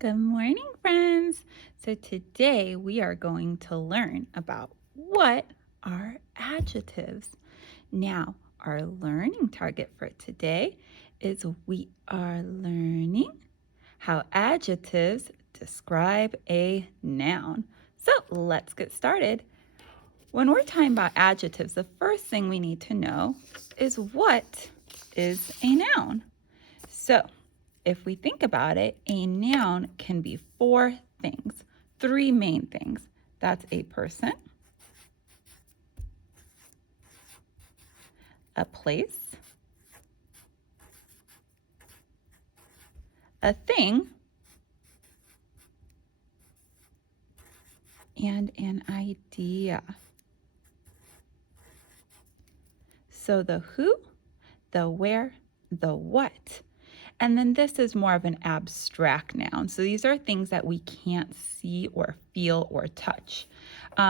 Good morning, friends. So today we are going to learn about what are adjectives. Now, our learning target for today is we are learning how adjectives describe a noun. So let's get started. When we're talking about adjectives, the first thing we need to know is what is a noun. So if we think about it, a noun can be four things, three main things. That's a person, a place, a thing, and an idea. So the who, the where, the what. And then this is more of an abstract noun. So these are things that we can't see or feel or touch.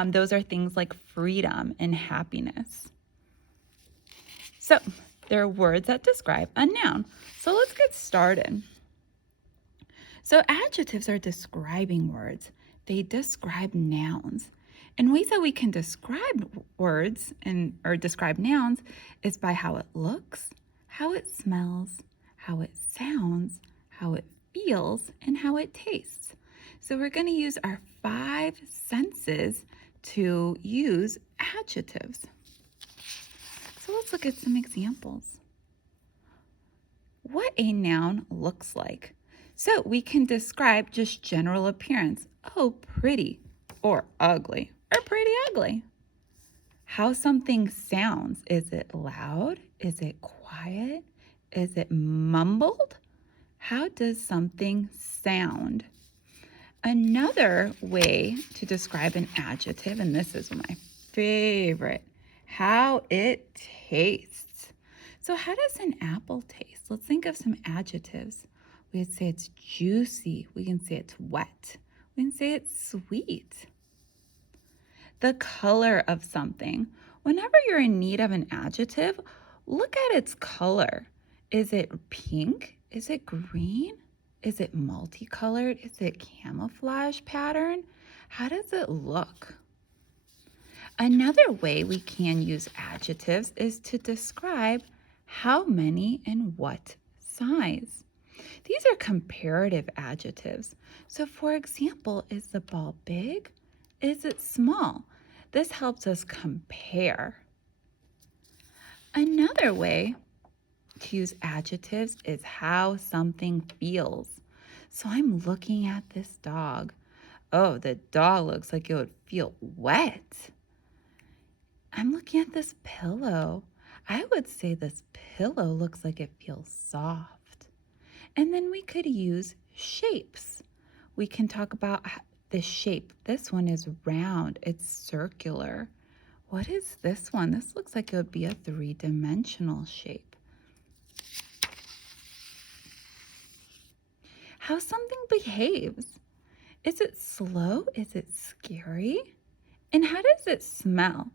Those are things like freedom and happiness. So there are words that describe a noun. So let's get started. So adjectives are describing words. They describe nouns. And ways that we can describe words or describe nouns is by how it looks, how it smells, how it sounds, how it feels, and how it tastes. So we're going to use our five senses to use adjectives. So let's look at some examples. What a noun looks like. So we can describe just general appearance. Oh, pretty, or ugly, or pretty ugly. How something sounds. Is it loud? Is it quiet? Is it mumbled? How does something sound? Another way to describe an adjective, and this is my favorite, how it tastes. So how does an apple taste? Let's think of some adjectives. We could say it's juicy. We can say it's wet. We can say it's sweet. The color of something. Whenever you're in need of an adjective, look at its color. Is it pink? Is it green? Is it multicolored? Is it camouflage pattern? How does it look? Another way we can use adjectives is to describe how many and what size. These are comparative adjectives. So for example, is the ball big? Is it small? This helps us compare. Another way to use adjectives is how something feels. So I'm looking at this dog. Oh, the dog looks like it would feel wet. I'm looking at this pillow. I would say this pillow looks like it feels soft. And then we could use shapes. We can talk about the shape. This one is round, it's circular. What is this one? This looks like it would be a three-dimensional shape. How something behaves. Is it slow? Is it scary? And how does it smell?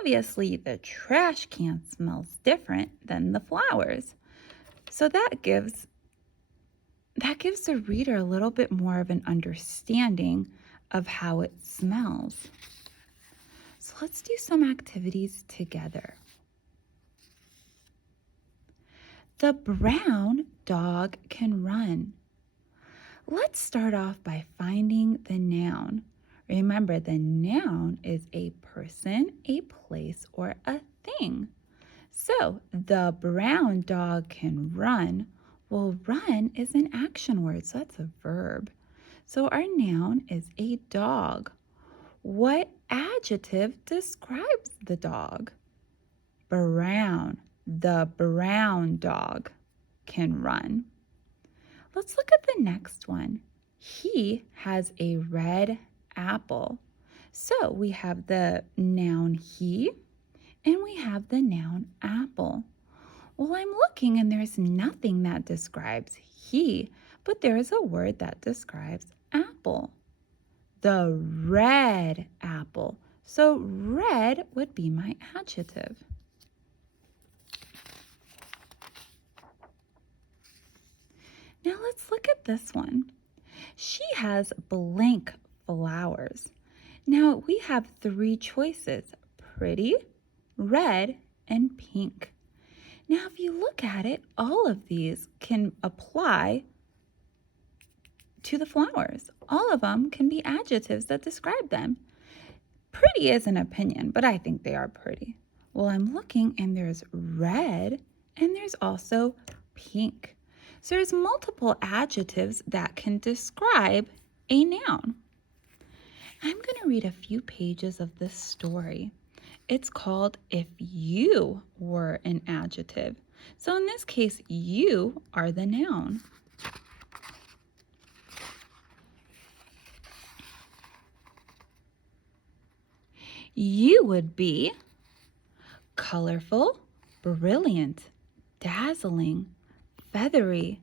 Obviously, the trash can smells different than the flowers. So that gives the reader a little bit more of an understanding of how it smells. So let's do some activities together. The brown dog can run. Let's start off by finding the noun. Remember, the noun is a person, a place, or a thing. So, the brown dog can run. Well, run is an action word, so that's a verb. So, our noun is a dog. What adjective describes the dog? Brown. The brown dog can run. Let's look at the next one. He has a red apple. So we have the noun he and we have the noun apple. Well, I'm looking and there's nothing that describes he, but there is a word that describes apple. The red apple. So red would be my adjective. Now let's look at this one. She has blank flowers. Now we have three choices: pretty, red, and pink. Now, if you look at it, all of these can apply to the flowers. All of them can be adjectives that describe them. Pretty is an opinion, but I think they are pretty. Well, I'm looking and there's red and there's also pink. So there's multiple adjectives that can describe a noun. I'm going to read a few pages of this story. It's called If You Were an Adjective. So in this case, you are the noun. You would be colorful, brilliant, dazzling, feathery,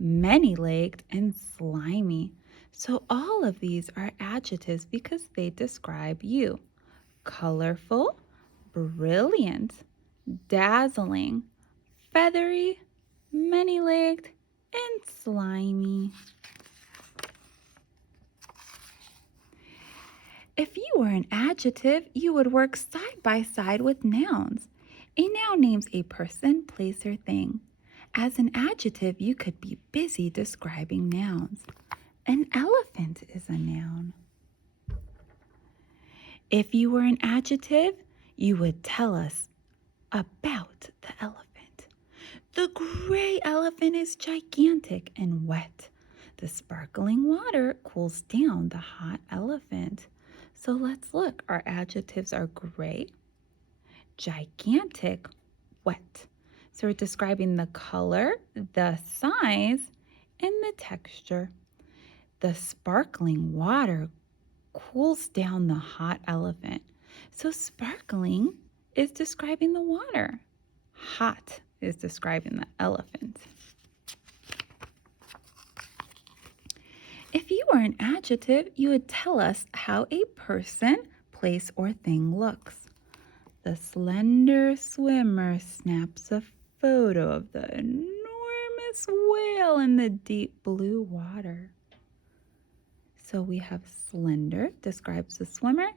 many-legged, and slimy. So all of these are adjectives because they describe you. Colorful, brilliant, dazzling, feathery, many-legged, and slimy. If you were an adjective, you would work side by side with nouns. A noun names a person, place, or thing. As an adjective, you could be busy describing nouns. An elephant is a noun. If you were an adjective, you would tell us about the elephant. The gray elephant is gigantic and wet. The sparkling water cools down the hot elephant. So let's look. Our adjectives are gray, gigantic, wet. So we're describing the color, the size, and the texture. The sparkling water cools down the hot elephant. So sparkling is describing the water. Hot is describing the elephant. If you were an adjective, you would tell us how a person, place, or thing looks. The slender swimmer snaps a photo of the enormous whale in the deep blue water. So we have slender describes the swimmer,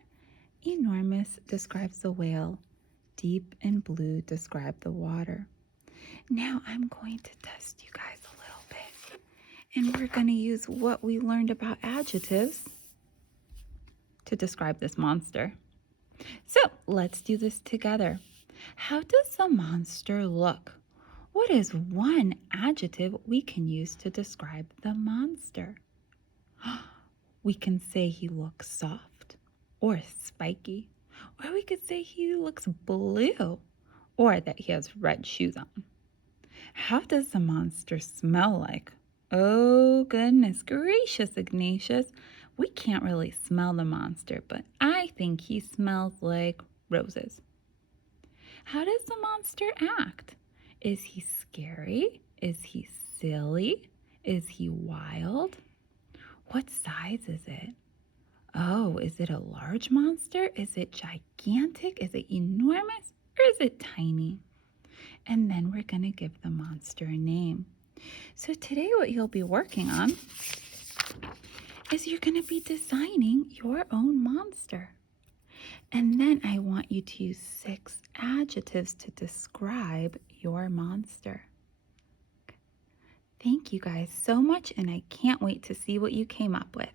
enormous describes the whale, deep and blue describe the water. Now I'm going to test you guys a little bit, and we're going to use what we learned about adjectives to describe this monster. So let's do this together. How does the monster look? What is one adjective we can use to describe the monster? We can say he looks soft or spiky, or we could say he looks blue or that he has red shoes on. How does the monster smell like? Oh, goodness gracious, Ignatius. We can't really smell the monster, but I think he smells like roses. How does the monster act? Is he scary? Is he silly? Is he wild? What size is it? Oh, is it a large monster? Is it gigantic? Is it enormous? Or is it tiny? And then we're going to give the monster a name. So today what you'll be working on is you're going to be designing your own monster. And then I want you to use 6 adjectives to describe your monster. Thank you guys so much, and I can't wait to see what you came up with.